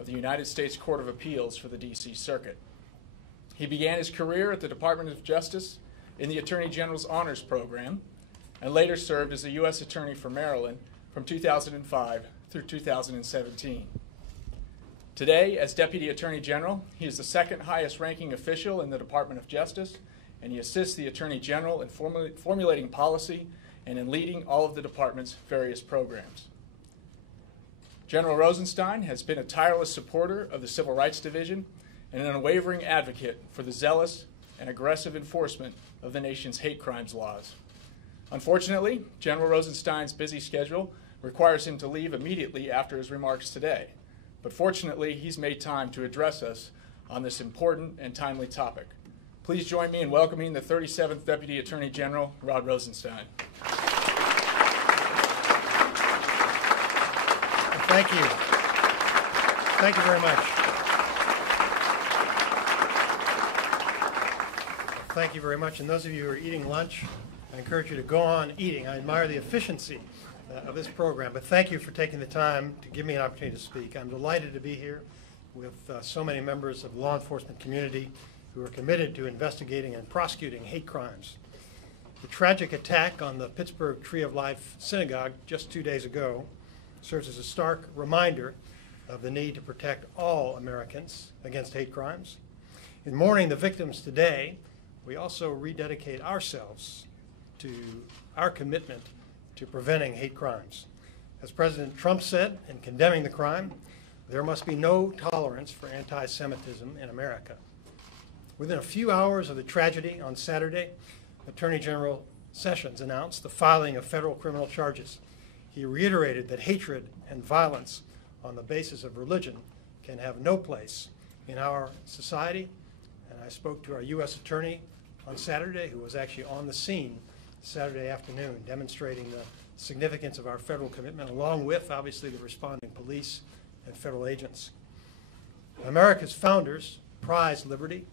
of the United States Court of Appeals for the D.C. Circuit. He began his career at the Department of Justice in the Attorney General's Honors Program and later served as a U.S. Attorney for Maryland from 2005 through 2017. Today, as Deputy Attorney General, he is the second highest ranking official in the Department of Justice, and he assists the Attorney General in formulating policy and in leading all of the department's various programs. General Rosenstein has been a tireless supporter of the Civil Rights Division and an unwavering advocate for the zealous and aggressive enforcement of the nation's hate crimes laws. Unfortunately, General Rosenstein's busy schedule requires him to leave immediately after his remarks today. But fortunately, he's made time to address us on this important and timely topic. Please join me in welcoming the 37th Deputy Attorney General, Rod Rosenstein. Thank you. Thank you very much. Thank you very much. And those of you who are eating lunch, I encourage you to go on eating. I admire the efficiency of this program, but thank you for taking the time to give me an opportunity to speak. I'm delighted to be here with so many members of the law enforcement community who are committed to investigating and prosecuting hate crimes. The tragic attack on the Pittsburgh Tree of Life Synagogue just 2 days ago serves as a stark reminder of the need to protect all Americans against hate crimes. In mourning the victims today, we also rededicate ourselves to our commitment to preventing hate crimes. As President Trump said in condemning the crime, there must be no tolerance for anti-Semitism in America. Within a few hours of the tragedy on Saturday, Attorney General Sessions announced the filing of federal criminal charges. He reiterated that hatred and violence on the basis of religion can have no place in our society. And I spoke to our U.S. Attorney on Saturday, who was actually on the scene Saturday afternoon, demonstrating the significance of our federal commitment, along with, obviously, the responding police and federal agents. America's founders prized liberty,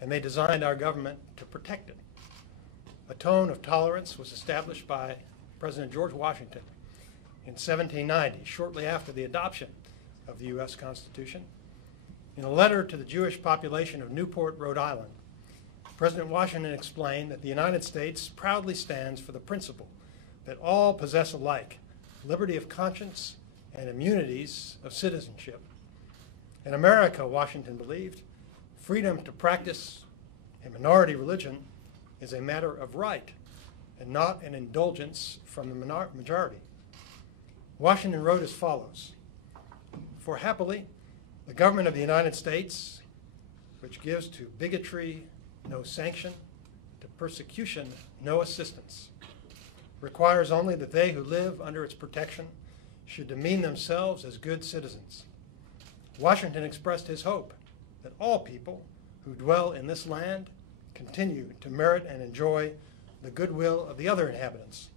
and they designed our government to protect it. A tone of tolerance was established by President George Washington in 1790, shortly after the adoption of the U.S. Constitution. In a letter to the Jewish population of Newport, Rhode Island, President Washington explained that the United States proudly stands for the principle that all possess alike liberty of conscience and immunities of citizenship. In America, Washington believed, freedom to practice a minority religion is a matter of right and not an indulgence from the majority. Washington wrote as follows: "For happily, the government of the United States, which gives to bigotry no sanction, to persecution no assistance, requires only that they who live under its protection should demean themselves as good citizens." Washington expressed his hope that all people who dwell in this land continue to merit and enjoy the goodwill of the other inhabitants,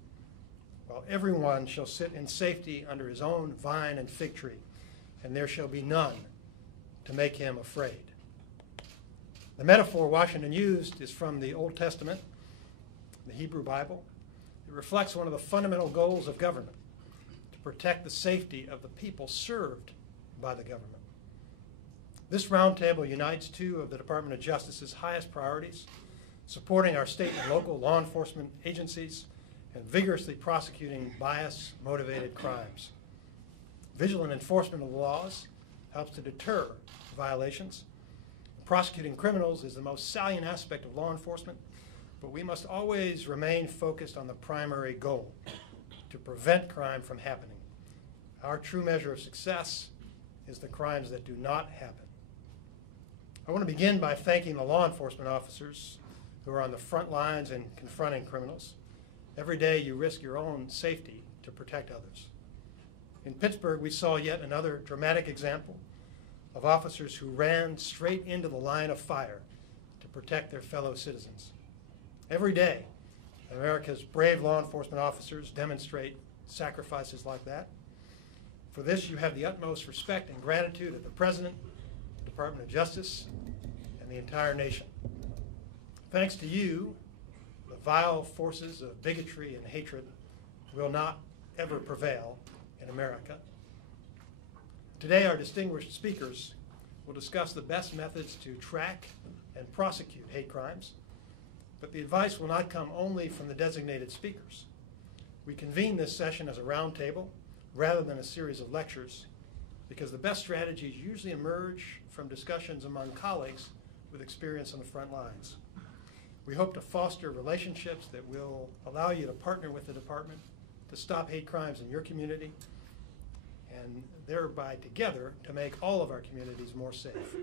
while everyone shall sit in safety under his own vine and fig tree, and there shall be none to make him afraid. The metaphor Washington used is from the Old Testament, the Hebrew Bible. It reflects one of the fundamental goals of government, to protect the safety of the people served by the government. This roundtable unites two of the Department of Justice's highest priorities: supporting our state and local law enforcement agencies and vigorously prosecuting bias-motivated crimes. Vigilant enforcement of the laws helps to deter violations. Prosecuting criminals is the most salient aspect of law enforcement, but we must always remain focused on the primary goal: to prevent crime from happening. Our true measure of success is the crimes that do not happen. I want to begin by thanking the law enforcement officers who are on the front lines in confronting criminals. Every day you risk your own safety to protect others. In Pittsburgh, we saw yet another dramatic example of officers who ran straight into the line of fire to protect their fellow citizens. Every day, America's brave law enforcement officers demonstrate sacrifices like that. For this, you have the utmost respect and gratitude of the President, the Department of Justice, and the entire nation. Thanks to you, the vile forces of bigotry and hatred will not ever prevail in America. Today, our distinguished speakers will discuss the best methods to track and prosecute hate crimes, but the advice will not come only from the designated speakers. We convene this session as a roundtable rather than a series of lectures because the best strategies usually emerge from discussions among colleagues with experience on the front lines. We hope to foster relationships that will allow you to partner with the department to stop hate crimes in your community and thereby together to make all of our communities more safe.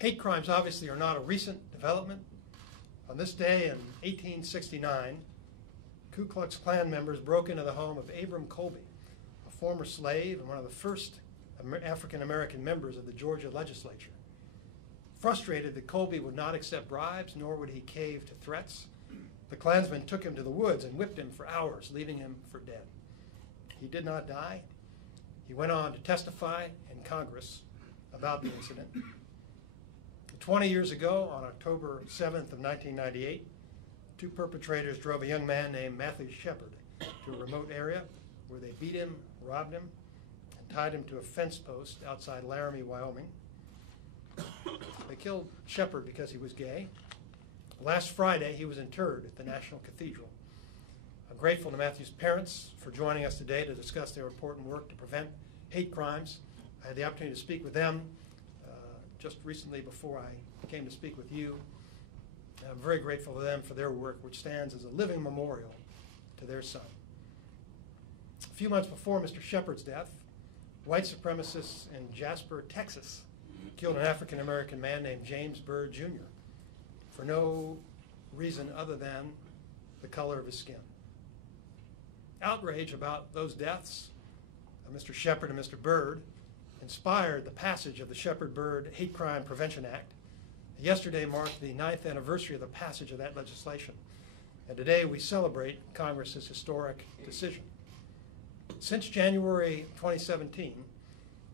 Hate crimes obviously are not a recent development. On this day in 1869, Ku Klux Klan members broke into the home of Abram Colby, a former slave and one of the first African-American members of the Georgia legislature. Frustrated that Colby would not accept bribes, nor would he cave to threats, the Klansmen took him to the woods and whipped him for hours, leaving him for dead. He did not die. He went on to testify in Congress about the incident. 20 years ago, on October 7th of 1998, two perpetrators drove a young man named Matthew Shepard to a remote area where they beat him, robbed him, and tied him to a fence post outside Laramie, Wyoming. They killed Shepard because he was gay. Last Friday, he was interred at the National Cathedral. I'm grateful to Matthew's parents for joining us today to discuss their important work to prevent hate crimes. I had the opportunity to speak with them just recently before I came to speak with you. I'm very grateful to them for their work, which stands as a living memorial to their son. A few months before Mr. Shepard's death, white supremacists in Jasper, Texas, killed an African-American man named James Byrd Jr. for no reason other than the color of his skin. Outrage about those deaths of Mr. Shepard and Mr. Byrd inspired the passage of the Shepard-Byrd Hate Crime Prevention Act. Yesterday marked the 9th anniversary of the passage of that legislation, and today we celebrate Congress's historic decision. Since January 2017,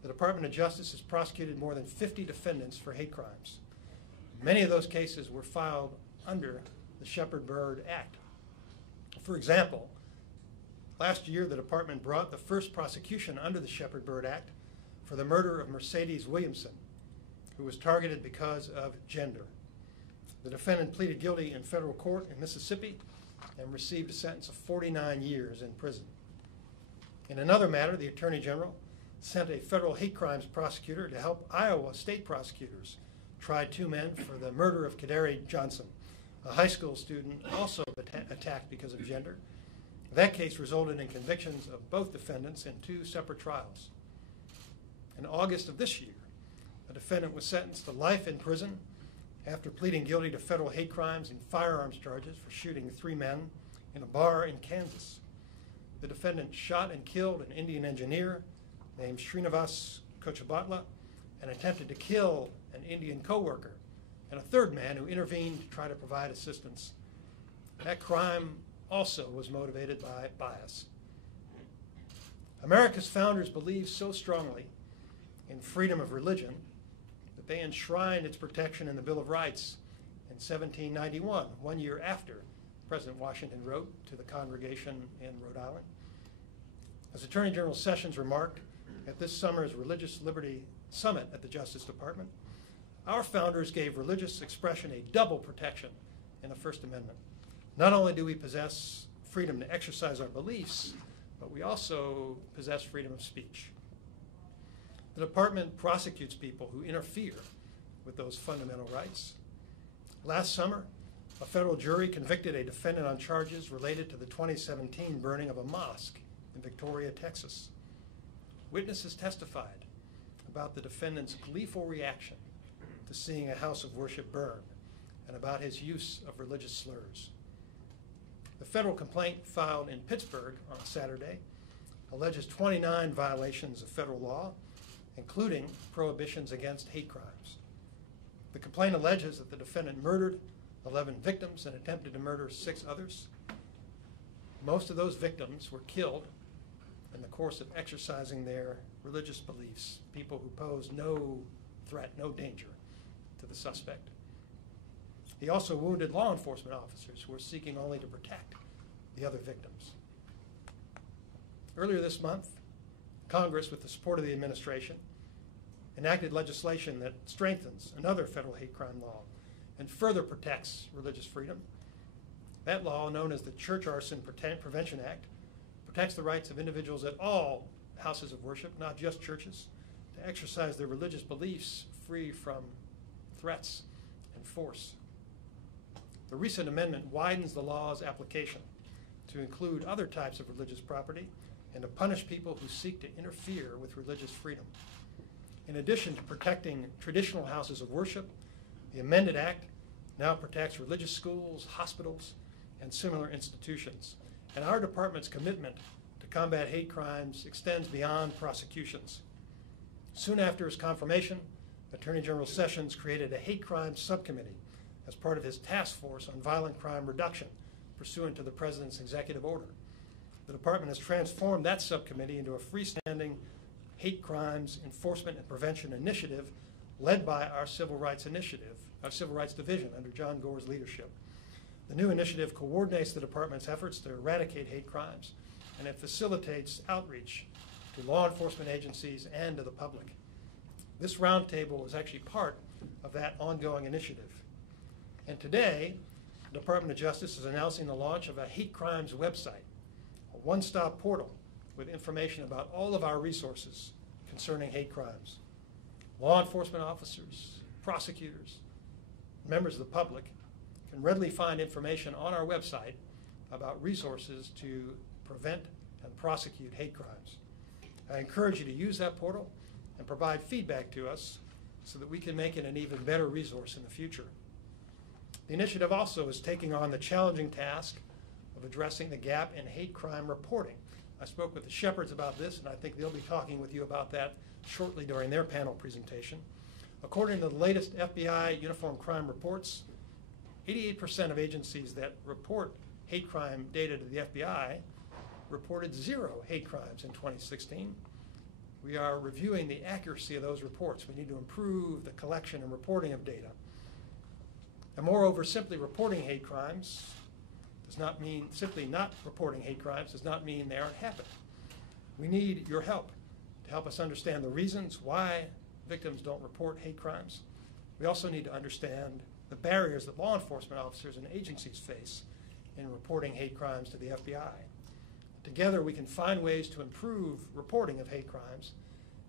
the Department of Justice has prosecuted more than 50 defendants for hate crimes. Many of those cases were filed under the Shepard-Byrd Act. For example, last year the department brought the first prosecution under the Shepard-Byrd Act for the murder of Mercedes Williamson, who was targeted because of gender. The defendant pleaded guilty in federal court in Mississippi and received a sentence of 49 years in prison. In another matter, the Attorney General sent a federal hate crimes prosecutor to help Iowa state prosecutors try two men for the murder of Kadari Johnson, a high school student also attacked because of gender. That case resulted in convictions of both defendants in two separate trials. In August of this year, a defendant was sentenced to life in prison after pleading guilty to federal hate crimes and firearms charges for shooting three men in a bar in Kansas. The defendant shot and killed an Indian engineer named Srinivas Kochabatla and attempted to kill an Indian co-worker and a third man who intervened to try to provide assistance. That crime also was motivated by bias. America's founders believed so strongly in freedom of religion that they enshrined its protection in the Bill of Rights in 1791, 1 year after President Washington wrote to the congregation in Rhode Island. As Attorney General Sessions remarked at this summer's Religious Liberty Summit at the Justice Department, our founders gave religious expression a double protection in the First Amendment. Not only do we possess freedom to exercise our beliefs, but we also possess freedom of speech. The department prosecutes people who interfere with those fundamental rights. Last summer, a federal jury convicted a defendant on charges related to the 2017 burning of a mosque in Victoria, Texas. Witnesses testified about the defendant's gleeful reaction to seeing a house of worship burn and about his use of religious slurs. The federal complaint filed in Pittsburgh on Saturday alleges 29 violations of federal law, including prohibitions against hate crimes. The complaint alleges that the defendant murdered 11 victims and attempted to murder 6 others. Most of those victims were killed in the course of exercising their religious beliefs, people who posed no threat, no danger to the suspect. He also wounded law enforcement officers who were seeking only to protect the other victims. Earlier this month, Congress, with the support of the administration, enacted legislation that strengthens another federal hate crime law and further protects religious freedom. That law, known as the Church Arson Prevention Act, protects the rights of individuals at all houses of worship, not just churches, to exercise their religious beliefs free from threats and force. The recent amendment widens the law's application to include other types of religious property and to punish people who seek to interfere with religious freedom. In addition to protecting traditional houses of worship, the amended act now protects religious schools, hospitals, and similar institutions. And our department's commitment to combat hate crimes extends beyond prosecutions. Soon after his confirmation, Attorney General Sessions created a hate crimes subcommittee as part of his task force on violent crime reduction pursuant to the President's executive order. The department has transformed that subcommittee into a freestanding hate crimes enforcement and prevention initiative led by our Civil Rights Division under John Gore's leadership. The new initiative coordinates the department's efforts to eradicate hate crimes, and it facilitates outreach to law enforcement agencies and to the public. This roundtable is actually part of that ongoing initiative. And today, the Department of Justice is announcing the launch of a hate crimes website, a one-stop portal with information about all of our resources concerning hate crimes. Law enforcement officers, prosecutors, members of the public can readily find information on our website about resources to prevent and prosecute hate crimes. I encourage you to use that portal and provide feedback to us so that we can make it an even better resource in the future. The initiative also is taking on the challenging task of addressing the gap in hate crime reporting. I spoke with the Shepherds about this, and I think they'll be talking with you about that shortly during their panel presentation. According to the latest FBI uniform crime reports, 88% of agencies that report hate crime data to the FBI reported 0 hate crimes in 2016. We are reviewing the accuracy of those reports. We need to improve the collection and reporting of data. And moreover, simply reporting hate crimes does not mean, simply not reporting hate crimes does not mean they aren't happening. We need your help to help us understand the reasons why victims don't report hate crimes. We also need to understand the barriers that law enforcement officers and agencies face in reporting hate crimes to the FBI. Together, we can find ways to improve reporting of hate crimes,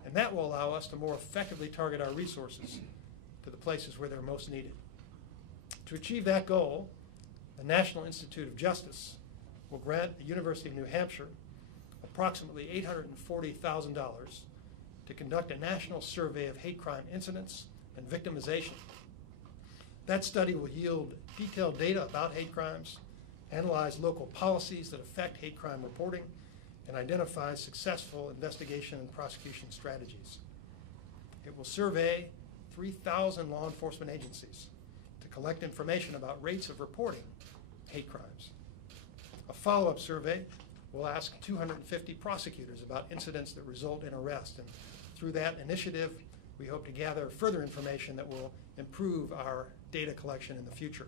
and that will allow us to more effectively target our resources to the places where they're most needed. To achieve that goal, the National Institute of Justice will grant the University of New Hampshire approximately $840,000 to conduct a national survey of hate crime incidents and victimization. That study will yield detailed data about hate crimes, analyze local policies that affect hate crime reporting, and identify successful investigation and prosecution strategies. It will survey 3,000 law enforcement agencies to collect information about rates of reporting hate crimes. A follow-up survey will ask 250 prosecutors about incidents that result in arrest, and through that initiative, we hope to gather further information that will improve our data collection in the future.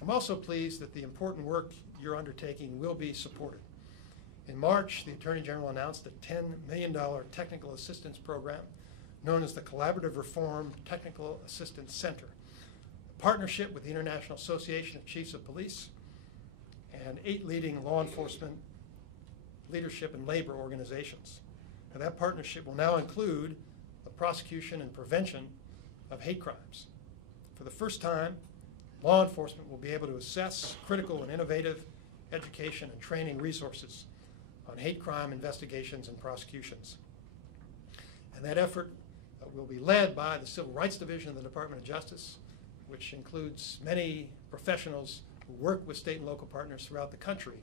I'm also pleased that the important work you're undertaking will be supported. In March, the Attorney General announced a $10 million technical assistance program known as the Collaborative Reform Technical Assistance Center, a partnership with the International Association of Chiefs of Police and 8 leading law enforcement, leadership, and labor organizations. Now, that partnership will now include the prosecution and prevention of hate crimes. For the first time, law enforcement will be able to assess critical and innovative education and training resources on hate crime investigations and prosecutions. And that effort will be led by the Civil Rights Division of the Department of Justice, which includes many professionals who work with state and local partners throughout the country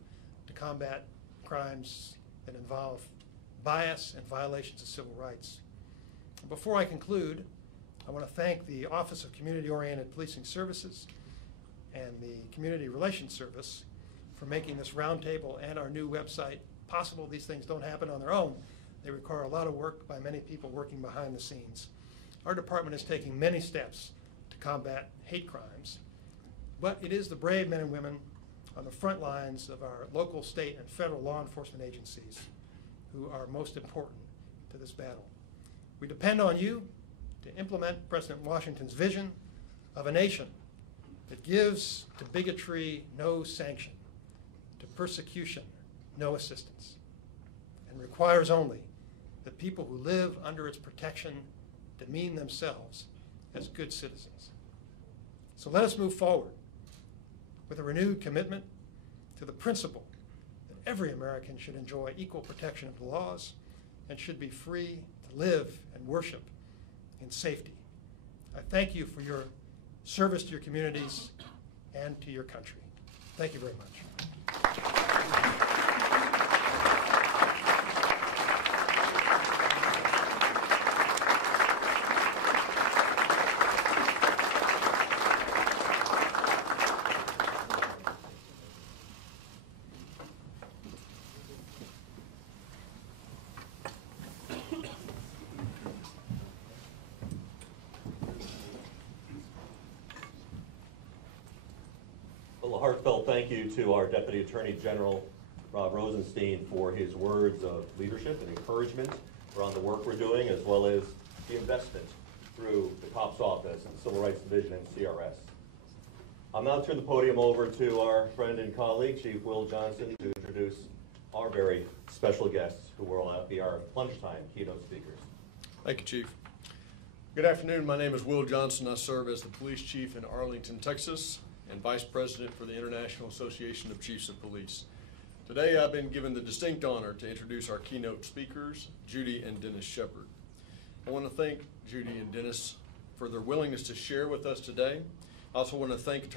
to combat crimes that involve bias and violations of civil rights. Before I conclude, I want to thank the Office of Community-Oriented Policing Services and the Community Relations Service for making this roundtable and our new website possible. These things don't happen on their own. They require a lot of work by many people working behind the scenes. Our department is taking many steps to combat hate crimes, but it is the brave men and women on the front lines of our local, state, and federal law enforcement agencies who are most important to this battle. We depend on you to implement President Washington's vision of a nation that gives to bigotry no sanction, to persecution no assistance, and requires only that people who live under its protection demean themselves as good citizens. So let us move forward with a renewed commitment to the principle that every American should enjoy equal protection of the laws and should be free to live and worship in safety. I thank you for your service to your communities and to your country. Thank you very much. Well, a heartfelt thank you to our Deputy Attorney General, Rob Rosenstein, for his words of leadership and encouragement around the work we're doing, as well as the investment through the COPS Office and Civil Rights Division and CRS. I'll now turn the podium over to our friend and colleague, Chief Will Johnson, to introduce our very special guests who will be our lunchtime keynote speakers. Thank you, Chief. Good afternoon. My name is Will Johnson. I serve as the Police Chief in Arlington, Texas, and Vice President for the International Association of Chiefs of Police. Today, I've been given the distinct honor to introduce our keynote speakers, Judy and Dennis Shepard. I want to thank Judy and Dennis for their willingness to share with us today. I also want to thank